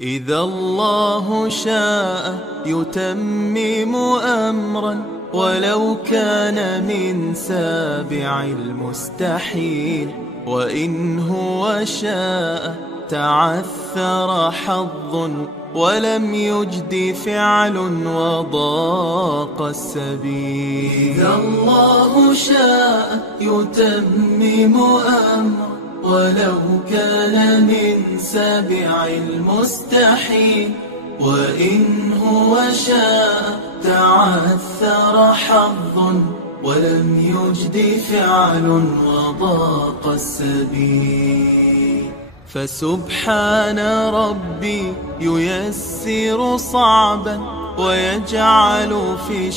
إذا الله شاء يتمم أمرا ولو كان من سابع المستحيل، وإن هو شاء تعثر حظ ولم يجد فعل وضاق السبيل. إذا الله شاء يتمم أمرا ولو كان من سابع المستحيل، وإن هو شاء تعثر حظ ولم يجد فعل وضاق السبيل. فسبحان ربي ييسر صعبا ويجعل في